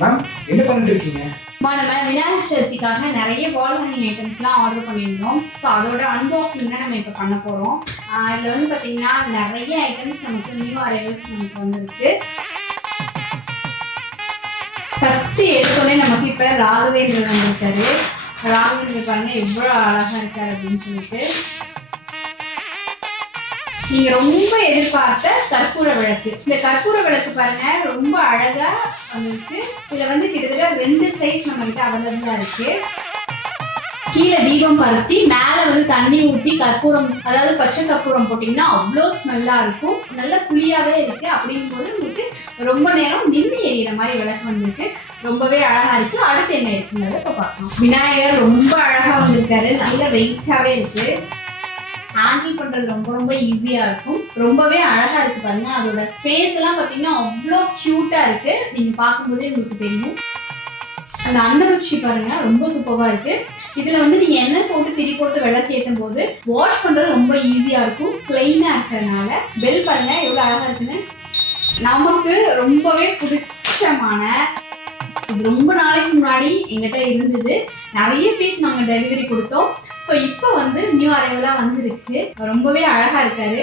Ma'am என்ன பண்ணிட்டு இருக்கீங்க நம்ம விநாயகர் சதுர்த்திக்காக நிறைய வால் ஹேங்கிங் ஐட்டம்ஸ்லாம் ஆர்டர் பண்ணியிருந்தோம். ஸோ அதோட அன்பாக்சிங் தான் நம்ம இப்போ பண்ண போகிறோம் இதில் வந்து பார்த்தீங்கன்னா நிறைய ஐட்டம்ஸ் நமக்கு நியூ அரைவல்ஸ் நமக்கு வந்துருக்கு. ஃபஸ்ட்டு எடுத்தோடனே நமக்கு இப்போ ராகவேந்திரன் வந்திருக்காரு. ராகவேந்திரன் பாருங்க எவ்வளோ அழகாக இருக்கார் அப்படின்னு சொல்லிட்டு. நீங்க ரொம்ப எதிர்பார்த்த கற்பூர விளக்கு. இந்த கற்பூர விளக்கு பாருங்க ரொம்ப அழகா வந்துட்டு சைஸ் நம்ம கிட்ட அவைலபிளா இருக்கு. கீழே தீபம் பருத்தி மேல வந்து தண்ணி ஊத்தி கற்பூரம் அதாவது பச்சை கற்பூரம் போட்டீங்கன்னா அவ்வளோ ஸ்மெல்லா இருக்கும். நல்ல குழியாவே இருக்கு. அப்படிங்கும்போது உங்களுக்கு ரொம்ப நேரம் நின்று எரியிற மாதிரி விளக்கு வந்திருக்கு. ரொம்பவே அழகா இருக்கு. அடுத்து என்ன இருக்குங்கிறத இப்போ பார்க்கலாம். விநாயகர் ரொம்ப அழகா வந்திருக்காரு. நல்ல வெயிட்டாவே இருக்கு. ஹேண்டில் பண்றது ரொம்ப ரொம்ப ஈஸியா இருக்கும். ரொம்பவே அழகா இருக்கு பாருங்க. அதோட ஃபேஸ் எல்லாம் பாத்தீங்கன்னா அவ்வளோ கியூட்டா இருக்கு. நீங்க பார்க்கும்போதே உங்களுக்கு தெரியும். அந்த அன்னபக்ஷி பாருங்க ரொம்ப சூப்பரா இருக்கு. இதுல வந்து நீங்க எண்ணெய் போட்டு திரி போட்டு விளக்கு ஏற்றும் போது வாஷ் பண்றது ரொம்ப ஈஸியா இருக்கும். பிளெயினா இருக்கிறதுனால. பெல் பாருங்க எவ்வளவு அழகா இருக்குன்னு. நமக்கு ரொம்பவே பிடிச்சமான இது ரொம்ப நாளைக்கு முன்னாடி எங்கிட்ட இருந்தது. நிறைய பீஸ் நாங்கள் டெலிவரி கொடுத்தோம். ஸோ இப்போ வந்து நியூ அரைவலாக வந்துருக்கு. ரொம்பவே அழகா இருக்காரு.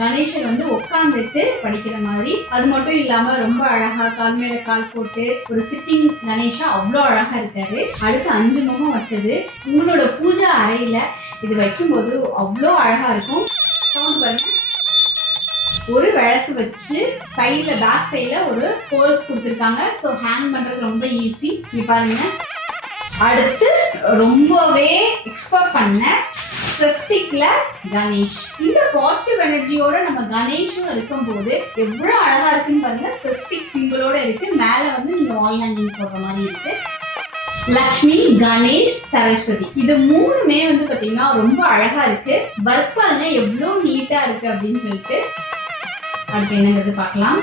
கணேசன் வந்து உட்காந்துட்டு படிக்கிற மாதிரி. அது மட்டும் இல்லாம ரொம்ப அழகா கால் மேல கால் போட்டு ஒரு சிட்டிங் கணேஷா அவ்வளோ அழகா இருக்காரு. அடுத்து அஞ்சு முகம் வச்சது. உங்களோட பூஜை அறையில இது வைக்கும்போது அவ்வளோ அழகா இருக்கும். சவுண்ட் பாருங்க. ஒரு விளக்கு வச்சு சைடில் பேக் சைடில் ஒரு ஹோல்ஸ் கொடுத்துருக்காங்க. ஸோ ஹேங் பண்றது ரொம்ப ஈஸி இங்க பாருங்க. அடுத்து ரொம்பவே எக்ஸ்பெக்ட் பண்ண ஸ்வஸ்திக்ல கணேஷ். இந்த பாசிட்டிவ் எனர்ஜியோட நம்ம கணேஷும் இருக்கும்போது எவ்வளவு அழகா இருக்குன்னு பாருங்க. ஸ்வஸ்திக் சிம்பிளோட இருக்கு. மேல வந்து நீங்க ஆன்லைன் ஹேங்கிங் போடுற மாதிரி இருக்கு. லக்ஷ்மி கணேஷ் சரஸ்வதி. இது மூணுமே வந்து பாத்தீங்கன்னா ரொம்ப அழகா இருக்கு. ஒர்க் பாருங்க. எவ்வளவு நீட்டா இருக்கு அப்படின்னு சொல்லிட்டு. அடுத்து என்னங்கிறது பார்க்கலாம்.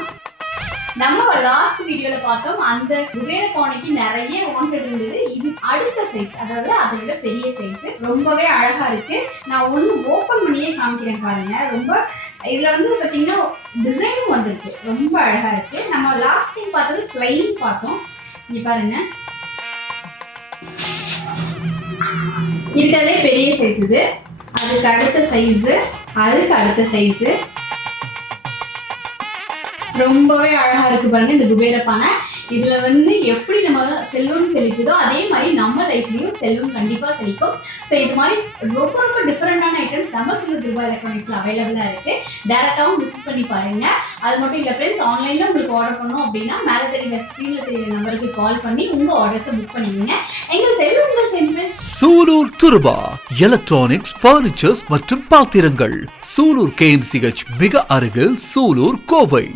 நம்ம லாஸ்ட் வீடியோல பார்த்தோம் அந்த குபேர பானைக்கு நிறைய வாண்டட் இருந்தது. இது அடுத்த சைஸ் அதாவது அதை விட பெரிய சைஸ் ரொம்பவே அழகா இருக்கு. நான் ஒன்று ஓப்பன் பண்ணியே காமிக்கிறேன் பாருங்க. ரொம்ப இதுல வந்து பாத்தீங்கன்னா டிசைனும் வந்திருக்கு. ரொம்ப அழகா இருக்கு. நம்ம லாஸ்ட் டைம் பார்த்தது பிளைன் பார்த்தோம். இங்க பாருங்க. இருக்கிறதே பெரிய சைஸ் இது. அதுக்கு அடுத்த சைஸ் அதுக்கு அடுத்த சைஸ் ரொம்பவே அழகா இருக்கு பாருங்க இந்த குபேர பானை. இதுல வந்து எப்படி நம்ம செல்வம் செழிக்குதோ அதே மாதிரி நம்ம லைஃப்லயும் செல்வம் கண்டிப்பா செழிக்கும். ஸோ இது மாதிரி ரொம்ப ரொம்ப டிஃப்ரெண்டான ஐட்டம்ஸ் நம்ம சொல்ல துபாய் எலக்ட்ரானிக்ஸ்ல அவைலபிளா இருக்கு. டேரக்டாவும் விசிட் பண்ணி பாருங்க. அது மட்டும் இல்ல ஃப்ரெண்ட்ஸ் ஆன்லைன்ல உங்களுக்கு ஆர்டர் பண்ணோம் அப்படின்னா மேலே தெரியுற ஸ்க்ரீன்ல தெரியுற நம்பருக்கு கால் பண்ணி உங்க ஆர்டர்ஸை புக் பண்ணிக்கோங்க எங்க செல்வம் செல்வம். சூலூர் துருபா எலக்ட்ரானிக்ஸ் பர்னிச்சர்ஸ் மற்றும் பாத்திரங்கள். சூலூர் கேஎம்சிஹெச் மிக அருகில் சூலூர் கோவை.